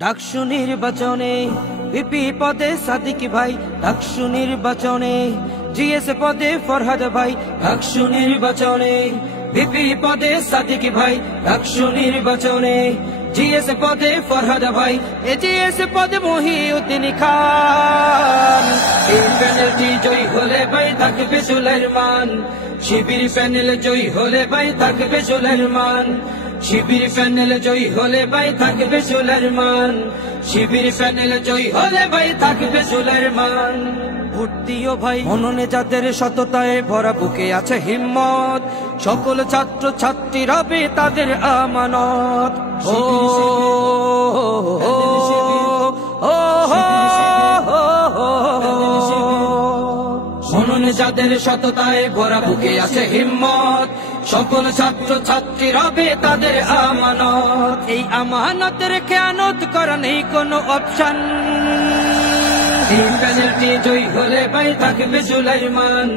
ডাকসু নির্বাচনে ভিপি পদে সাদিক ভাই, ডাকসু নির্বাচনে জিএস পদে ফরহাদ ভাই, ডাকসু নির্বাচনে ভিপি পদে সাদিক ভাই, ডাকসু নির্বাচনে জিএস পদে ফরহাদ ভাই, জিএস পদে মহিউদ্দিন খান। এই প্যানেলটি জয়ী হলে ভাই থাকবে সুলাইমান, শিবির প্যানেল জয়ী হলে ভাই থাকবে সুলাইমান, শিবির প্যানেল জয়ী হলে ভাই থাকবে সুলাইমান, শিবির প্যানেল জয়ী হলে ভাই থাকবে সুলাইমান। ভোট দিও ভাই মননে যাদের সততায় ভরা, বুকে আছে হিম্মত, সকল ছাত্র ছাত্রী রবে তাদের আমানত। ও মননে যাদের সততায় ভরা, বুকে আছে হিম্মত, সকল ছাত্র ছাত্রী রবে তাদের আমানত। এই আমানতের খেয়ানত করা নেই কোনো অপশন। এই প্যানেলটি জয়ী হলে ভাই থাকবে সুলাইমান।